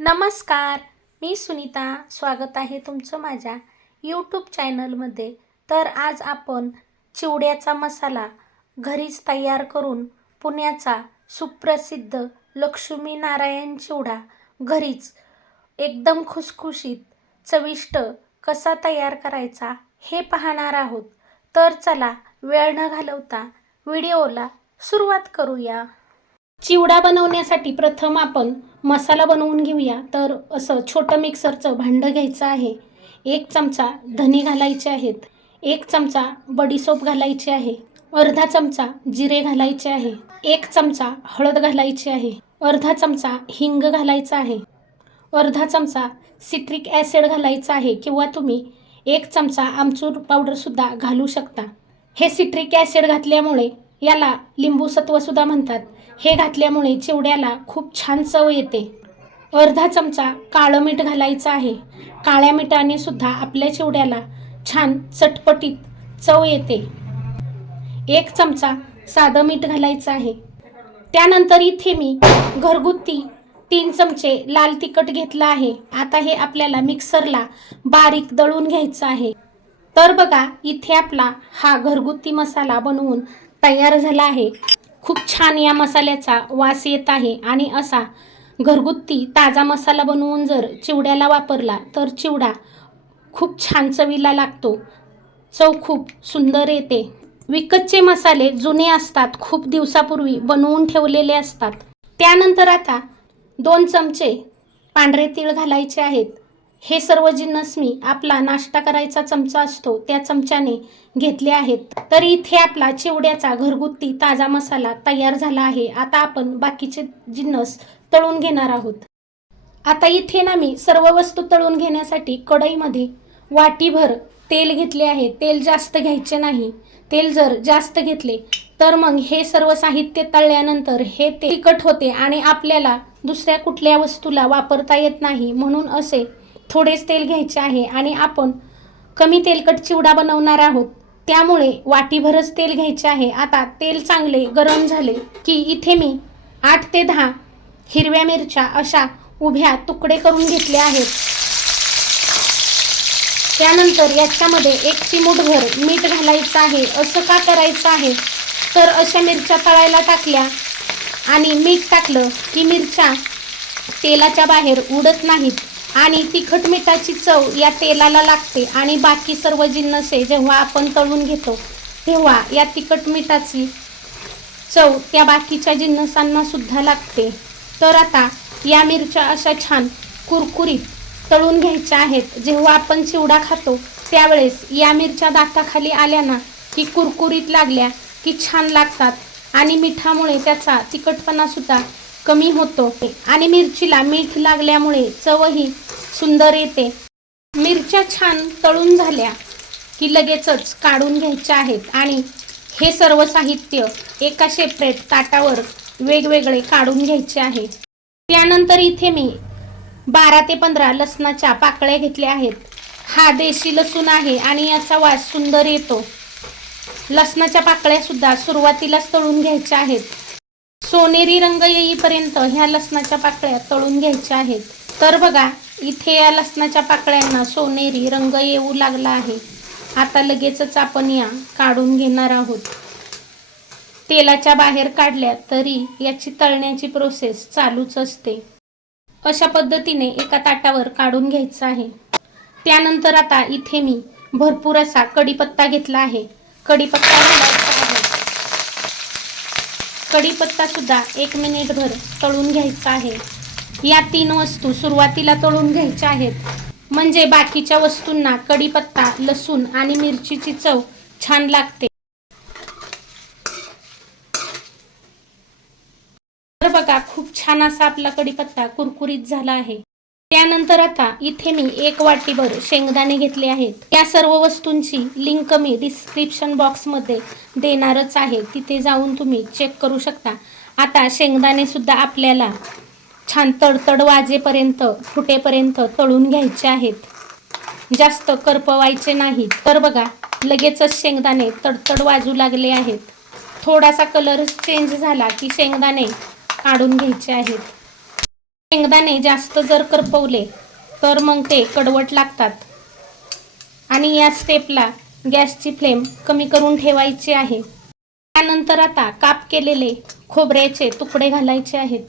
नमस्कार मी सुनीता. स्वागत आहे तुमचं माझ्या यूट्यूब चॅनलमध्ये तर आज आपण चिवड्याचा मसाला घरीच तयार करून पुण्याचा सुप्रसिद्ध लक्ष्मीनारायण चिवडा घरीच एकदम खुसखुशीत चविष्ट कसा तयार करायचा हे पाहणार आहोत. तर चला वेळ न घालवता व्हिडिओला सुरुवात करूया. चिवडा बनवण्यासाठी प्रथम आपण मसाला बनवून घेऊया. तर असं छोटं मिक्सरचं भांडं घ्यायचं आहे. एक चमचा धने घालायचे आहेत. एक चमचा बडीसोप घालायची आहे. अर्धा चमचा जिरे घालायचे आहे. एक चमचा हळद घालायची आहे. अर्धा चमचा हिंग घालायचा आहे. अर्धा चमचा सिट्रिक ॲसिड घालायचा आहे किंवा तुम्ही एक चमचा आमचूर पावडरसुद्धा घालू शकता. हे सिट्रिक ॲसिड घातल्यामुळे याला लिंबू सत्वसुद्धा म्हणतात. हे घातल्यामुळे चिवड्याला खूप छान चव येते. अर्धा चमचा काळं मीठ घालायचं आहे. काळ्या मिठाने सुद्धा आपल्या चिवड्याला छान चटपटीत चव येते. एक चमचा साधं मीठ घालायचं आहे. त्यानंतर इथे मी घरगुती तीन चमचे लाल तिखट घेतलं आहे. आता हे आपल्याला मिक्सरला बारीक दळून घ्यायचं आहे. तर बघा इथे आपला हा घरगुती मसाला बनवून तयार झाला आहे. खूप छान या मसाल्याचा वास येत आहे. आणि असा घरगुती ताजा मसाला बनवून जर चिवड्याला वापरला तर चिवडा खूप छान चवीला लागतो. चव खूप सुंदर येते. विकतचे मसाले जुने असतात खूप दिवसापूर्वी बनवून ठेवलेले असतात. त्यानंतर आता दोन चमचे पांढरे तीळ घालायचे आहेत. हे सर्व जिन्नस मी आपला नाश्ता करायचा चमचा असतो त्या चमच्याने घेतले आहेत. तर इथे आपला चिवड्याचा घरगुती ताजा मसाला तयार झाला आहे. आता आपण बाकीचे जिन्नस तळून घेणार आहोत. आता इथे ना मी सर्व वस्तू तळून घेण्यासाठी कढईमध्ये वाटीभर तेल घेतले आहे. तेल जास्त घ्यायचे नाही. तेल जर जास्त घेतले तर मग हे सर्व साहित्य तळल्यानंतर हे ते तिखट होते आणि आपल्याला दुसऱ्या कुठल्या वस्तूला वापरता येत नाही म्हणून असे थोडेच तेल घ्यायचे आहे आणि आपण कमी तेलकट चिवडा बनवणार आहोत. त्यामुळे वाटीभरच तेल घ्यायचे आहे. आता तेल चांगले गरम झाले की इथे मी आठ ते दहा हिरव्या मिरच्या अशा उभ्या तुकडे करून घेतले आहेत. त्यानंतर याच्यामध्ये एक चिमूटभर मीठ घालायचं आहे. असं का करायचं आहे? तर अशा मिरच्या तळायला टाकल्या आणि मीठ टाकलं की मिरच्या तेलाच्या बाहेर उडत नाहीत. आणि तिखट मिठाची चव या तेलाला लागते. आणि बाकी सर्व जिन्नसे जेव्हा आपण तळून घेतो तेव्हा या तिखट मिठाची चव त्या बाकीच्या जिन्नसांना सुद्धा लागते. तर आता या मिरच्या अशा छान कुरकुरीत तळून घ्यायच्या आहेत. जेव्हा आपण चिवडा खातो त्यावेळेस या मिरच्या दाताखाली आल्या ना की कुरकुरीत लागल्या की छान लागतात. आणि मिठामुळे त्याचा तिखटपणासुद्धा कमी होतो. आणि मिरचीला मीठ लागल्यामुळे चवही सुंदर येते. मिरच्या छान तळून झाल्या की लगेचच काढून घ्यायच्या आहेत आणि हे सर्व साहित्य एका सेपरेट ताटावर वेगवेगळे काढून घ्यायचे आहे. त्यानंतर इथे मी बारा ते पंधरा लसणाच्या पाकळ्या घेतल्या आहेत. हा देशी लसूण आहे आणि याचा वास सुंदर येतो. लसणाच्या पाकळ्यासुद्धा सुरुवातीलाच तळून घ्यायच्या आहेत. सोनेरी रंग येईपर्यंत ह्या लसणाच्या पाकळ्या तळून घ्यायच्या आहेत. तर बघा इथे या लसणाच्या पाकळ्यांना सोनेरी रंग येऊ लागला आहे. आता लगेचच आपण या काढून घेणार आहोत. तेलाच्या बाहेर काढल्या तरी याची तळण्याची प्रोसेस चालूच असते. अशा पद्धतीने एका ताटावर काढून घ्यायचं आहे. त्यानंतर आता इथे मी भरपूर असा कढीपत्ता घेतला आहे. कढीपत्ता कढीपत्ता सुद्धा एक मिनिटभर तळून घ्यायचा आहे. या तीन वस्तू सुरुवातीला तळून घ्यायच्या आहेत. म्हणजे बाकीच्या वस्तूंना कढीपत्ता लसूण आणि मिरचीची चव छान लागते. तर बघा खूप छान असा आपला कढीपत्ता कुरकुरीत झाला आहे. त्यानंतर आता इथे मी एक वाटीभर शेंगदाणे घेतले आहेत. या सर्व वस्तूंची लिंक मी डिस्क्रिप्शन बॉक्समध्ये देणारच आहे. तिथे जाऊन तुम्ही चेक करू शकता. आता शेंगदाणे सुद्धा आपल्याला छान तडतड वाजेपर्यंत फुटेपर्यंत तळून घ्यायचे आहेत. जास्त करपवायचे नाहीत तर बघा लगेचच शेंगदाणे तडतड वाजू लागले आहेत. थोडासा कलर चेंज झाला की शेंगदाणे काढून घ्यायचे आहेत. शेंगदाणे जास्त जर करपवले तर मग ते कडवट लागतात. आणि या स्टेपला गॅसची फ्लेम कमी करून ठेवायची आहे. त्यानंतर आता काप केलेले खोबऱ्याचे तुकडे घालायचे आहेत.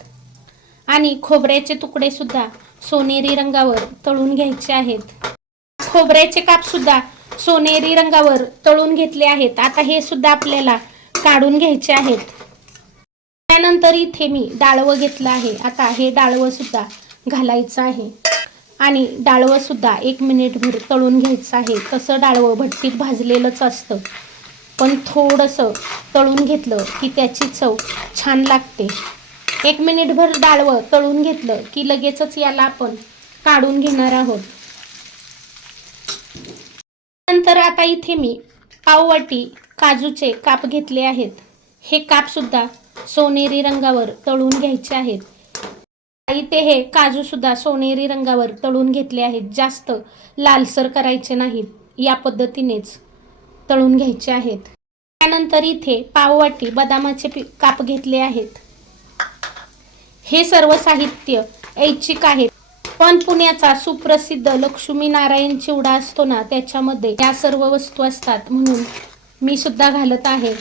आणि खोबऱ्याचे तुकडे सुद्धा सोनेरी रंगावर तळून घ्यायचे आहेत. खोबऱ्याचे काप सुद्धा सोनेरी रंगावर तळून घेतले आहेत. आता हे सुद्धा आपल्याला काढून घ्यायचे आहेत. त्यानंतर इथे मी डाळवं घेतलं आहे. आता हे डाळवं सुद्धा घालायचं आहे. आणि डाळवं सुद्धा एक मिनिटभर तळून घ्यायचं आहे. तसं डाळवं भट्टीत भाजलेलंच असतं. पण थोडंसं तळून घेतलं की त्याची चव छान लागते. एक मिनिटभर डाळवं तळून घेतलं की लगेचच याला आपण काढून घेणार आहोत. नंतर आता इथे मी पाववाटी काजूचे काप घेतले आहेत. हे काप सुद्धा सोनेरी रंगावर तळून घ्यायचे आहेत. इथे हे काजू सुद्धा सोनेरी रंगावर तळून घेतले आहेत. जास्त लालसर करायचे नाहीत. या पद्धतीनेच तळून घ्यायचे आहेत. त्यानंतर इथे पाववाटी बदामाचे काप घेतले आहेत. हे सर्व साहित्य ऐच्छिक आहे पण पुण्याचा सुप्रसिद्ध लक्ष्मीनारायण चिवडा असतो ना त्याच्यामध्ये या सर्व वस्तू असतात म्हणून मी सुद्धा घालत आहे.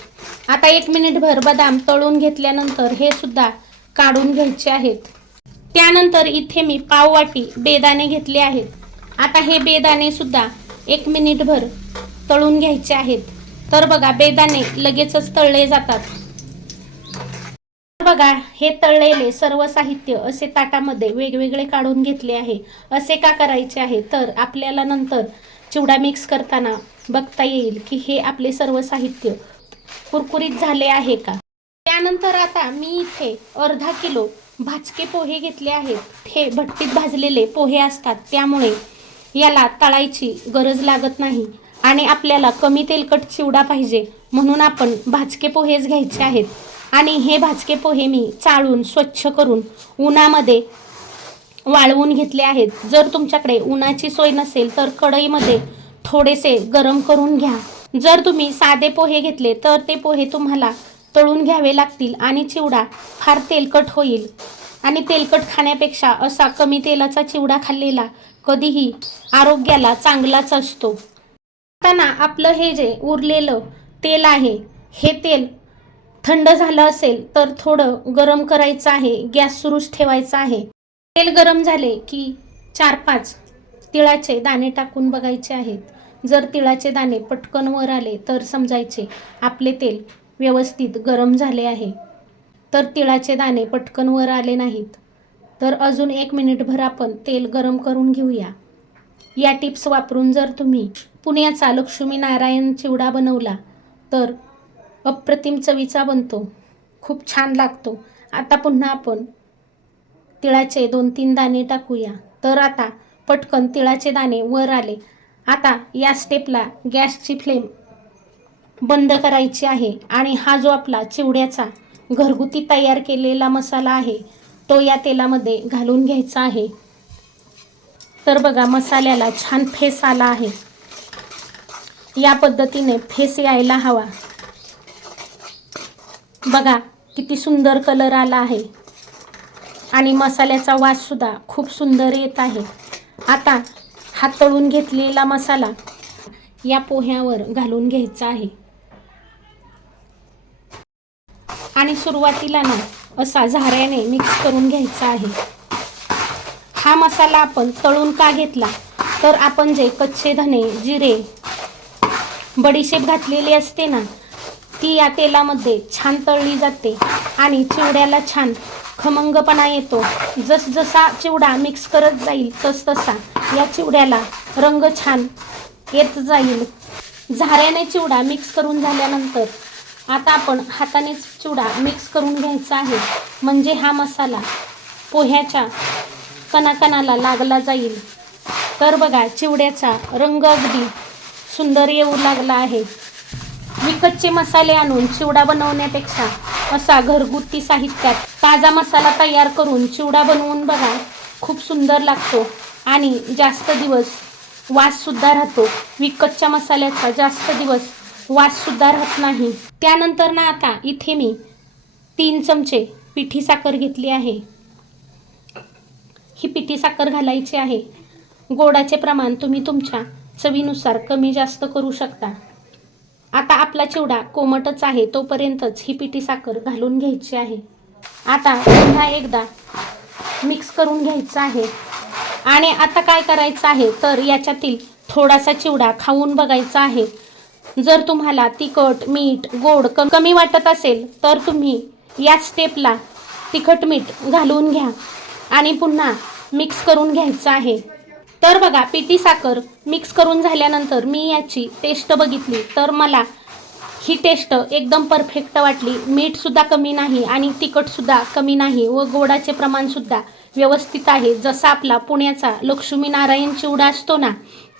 आता एक मिनिटभर बदाम तळून घेतल्यानंतर हे सुद्धा काढून घ्यायचे आहेत. त्यानंतर इथे मी पाववाटी बेदाणे घेतले आहेत. आता हे बेदाणे सुद्धा एक मिनिटभर तळून घ्यायचे आहेत. तर बघा बेदाणे लगेचच तळले जातात. बघा हे तळलेले सर्व साहित्य असे ताटामध्ये वेगवेगळे काढून घेतले आहे. असे का करायचे आहे? तर आपल्याला नंतर चिवडा मिक्स करताना बघता येईल की हे आपले सर्व साहित्य कुरकुरीत झाले आहे का? त्यानंतर आता मी इथे अर्धा किलो भाजके पोहे घेतले आहेत. हे भट्टीत भाजलेले पोहे असतात. त्यामुळे याला तळायची गरज लागत नाही आणि आपल्याला कमी तेलकट चिवडा पाहिजे म्हणून आपण भाजके पोहेच घ्यायचे आहेत. आणि हे भाजके पोहे मी चाळून स्वच्छ करून उन्हामध्ये वाळवून घेतले आहेत. जर तुमच्याकडे उन्हाची सोय नसेल तर कढईमध्ये थोडेसे गरम करून घ्या. जर तुम्ही साधे पोहे घेतले तर ते पोहे तुम्हाला तळून घ्यावे लागतील आणि चिवडा फार तेलकट होईल. आणि तेलकट खाण्यापेक्षा असा कमी तेलाचा चिवडा खाल्लेला कधीही आरोग्याला चांगलाच असतो. त्यांना आपलं हे जे उरलेलं तेल आहे हे तेल थंड झालं असेल तर थोडं गरम करायचं आहे गॅस सुरूच ठेवायचा आहे. तेल गरम झाले की चार पाच तिळाचे दाणे टाकून बघायचे आहेत. जर तिळाचे दाणे पटकन वर आले तर समजायचे आपले तेल व्यवस्थित गरम झाले आहे. तर तिळाचे दाणे पटकन वर आले नाहीत. तर अजून एक मिनिटभर आपण तेल गरम करून घेऊया. या टिप्स वापरून जर तुम्ही पुण्याचा लक्ष्मीनारायण चिवडा बनवला तर अप्रतिम चवीचा बनतो. खूप छान लागतो. आता पुन्हा आपण तिळाचे दोन तीन दाणे टाकूया. तर आता पटकन तिळाचे दाणे वर आले. आता या स्टेपला गॅसची फ्लेम बंद करायची आहे आणि हा जो आपला चिवड्याचा घरगुती तयार केलेला मसाला आहे तो या तेलामध्ये घालून घ्यायचा आहे. तर बघा मसाल्याला छान फेस आला आहे. या पद्धतीने फेस यायला हवा. बघा किती सुंदर कलर आला आहे. आणि मसाल्याचा वाससुद्धा खूप सुंदर येत आहे. आता हा तळून घेतलेला मसाला या पोह्यावर घालून घ्यायचा आहे. आणि सुरुवातीला ना असा झाऱ्याने मिक्स करून घ्यायचा आहे. हा मसाला आपण तळून का घेतला? तर आपण जे कच्चे धने जिरे बडीशेप घातलेली असते ना ती या तेलामध्ये छान तळली जाते. आणि चिवड्याला छान खमंगपणा येतो. जसजसा चिवडा मिक्स करत जाईल तस तसा या चिवड्याला रंग छान येत जाईल. झाऱ्याने चिवडा मिक्स करून झाल्यानंतर आता आपण हातानेच चिवडा मिक्स करून घ्यायचा आहे. म्हणजे हा मसाला पोह्याच्या कणाकणाला लागला जाईल. तर बघा चिवड्याचा रंग अगदी सुंदर येऊ लागला आहे. विकतचे मसाले आणून चिवडा बनवण्यापेक्षा असा घरगुती साहित्यात ताजा मसाला तयार करून चिवडा बनवून बघा. खूप सुंदर लागतो. आणि जास्त दिवस वाससुद्धा राहतो. विकतच्या मसाल्याचा जास्त दिवस वाससुद्धा राहत नाही. त्यानंतर ना आता इथे मी तीन चमचे पिठी साखर घेतली आहे. ही पिठी साखर घालायची आहे. गोडाचे प्रमाण तुम्ही तुमच्या चवीनुसार कमी जास्त करू शकता. आता आपला चिवडा कोमटच आहे तोपर्यंतच ही पिठी साखर घालून घ्यायची आहे. आता पुन्हा एकदा मिक्स करून घ्यायचं आहे. आणि आता काय करायचं आहे तर याच्यातील थोडासा चिवडा खाऊन बघायचा आहे. जर तुम्हाला तिखट मीठ गोड कमी वाटत असेल तर तुम्ही या स्टेपला तिखट मीठ घालून घ्या. आणि पुन्हा मिक्स करून घ्यायचं आहे. तर बघा पिठी साखर मिक्स करून झाल्यानंतर मी याची टेस्ट बघितली. तर मला ही टेस्ट एकदम परफेक्ट वाटली. मीठसुद्धा कमी नाही आणि तिखटसुद्धा कमी नाही व गोडाचे प्रमाणसुद्धा व्यवस्थित आहे. जसा आपला पुण्याचा लक्ष्मीनारायण चिवडा असतो ना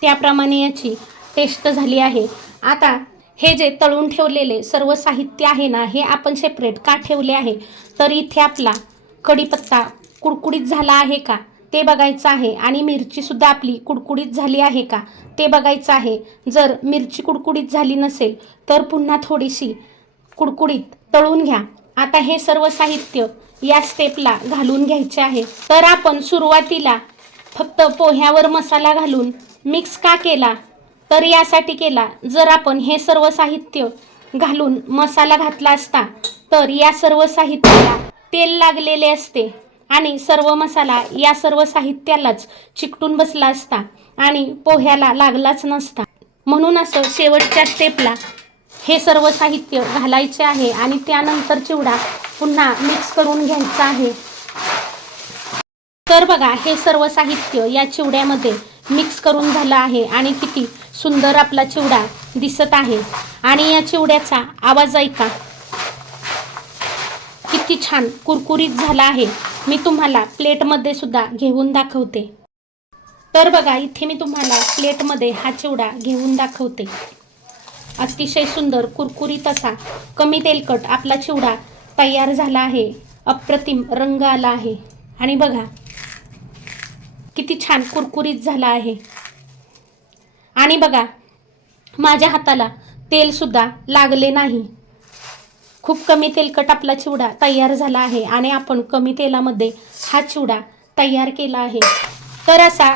त्याप्रमाणे याची टेस्ट झाली आहे. आता हे जे तळून ठेवलेले सर्व साहित्य आहे ना हे आपण सेपरेट का ठेवले आहे? तर इथे आपला कढीपत्ता कुडकुडीत झाला आहे का? ते बघायचं आहे. आणि मिरचीसुद्धा आपली कुडकुडीत झाली आहे का? ते बघायचं आहे. जर मिरची कुडकुडीत झाली नसेल तर पुन्हा थोडीशी कुडकुडीत तळून घ्या. आता हे सर्व साहित्य या स्टेपला घालून घ्यायचे आहे. तर आपण सुरुवातीला फक्त पोह्यावर मसाला घालून मिक्स का केला? तर यासाठी केला. जर आपण हे सर्व साहित्य घालून मसाला घातला असता तर या सर्व साहित्याला तेल लागलेले असते. आणि सर्व मसाला या सर्व साहित्यालाच चिकटून बसला असता आणि पोह्याला लागलाच नसता. म्हणून असं शेवटच्या स्टेपला हे सर्व साहित्य घालायचे आहे आणि त्यानंतर चिवडा पुन्हा मिक्स करून घ्यायचा आहे. तर बघा हे सर्व साहित्य या चिवड्यामध्ये मिक्स करून झालं आहे आणि किती सुंदर आपला चिवडा दिसत आहे. आणि या चिवड्याचा आवाज ऐका. किती छान कुरकुरीत झाला आहे. मी तुम्हाला प्लेटमध्ये सुद्धा घेऊन दाखवते. तर बघा इथे मी तुम्हाला प्लेटमध्ये हा चिवडा घेऊन दाखवते. अतिशय सुंदर कुरकुरीत असा कमी तेलकट आपला चिवडा तयार झाला आहे. अप्रतिम रंग आला आहे. आणि बघा किती छान कुरकुरीत झाला आहे. आणि बघा माझ्या हाताला तेलसुद्धा लागले नाही. खूप कमी तेलकट आपला चिवडा तयार झाला आहे आणि आपण कमी तेलामध्ये हा चिवडा तयार केला आहे. तर असा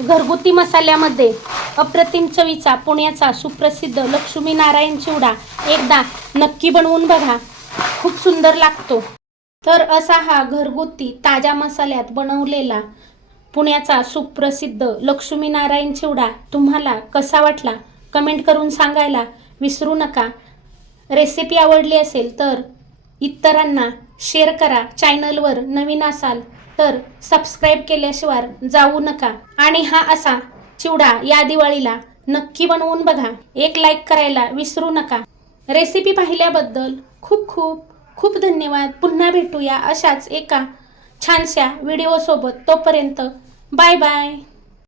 घरगुती मसाल्यामध्ये अप्रतिम चवीचा पुण्याचा सुप्रसिद्ध लक्ष्मीनारायण चिवडा एकदा नक्की बनवून बघा. खूप सुंदर लागतो. तर असा हा घरगुती ताज्या मसाल्यात बनवलेला पुण्याचा सुप्रसिद्ध लक्ष्मीनारायण चिवडा तुम्हाला कसा वाटला? कमेंट करून सांगायला विसरू नका. रेसिपी आवडली असेल तर इतरांना शेअर करा. चॅनलवर नवीन असाल तर सबस्क्राईब केल्याशिवाय जाऊ नका. आणि हा असा चिवडा या दिवाळीला नक्की बनवून बघा. एक लाईक करायला विसरू नका. रेसिपी पाहिल्याबद्दल खूप खूप खूप धन्यवाद. पुन्हा भेटूया अशाच एका छानशा व्हिडिओसोबत तोपर्यंत बाय बाय.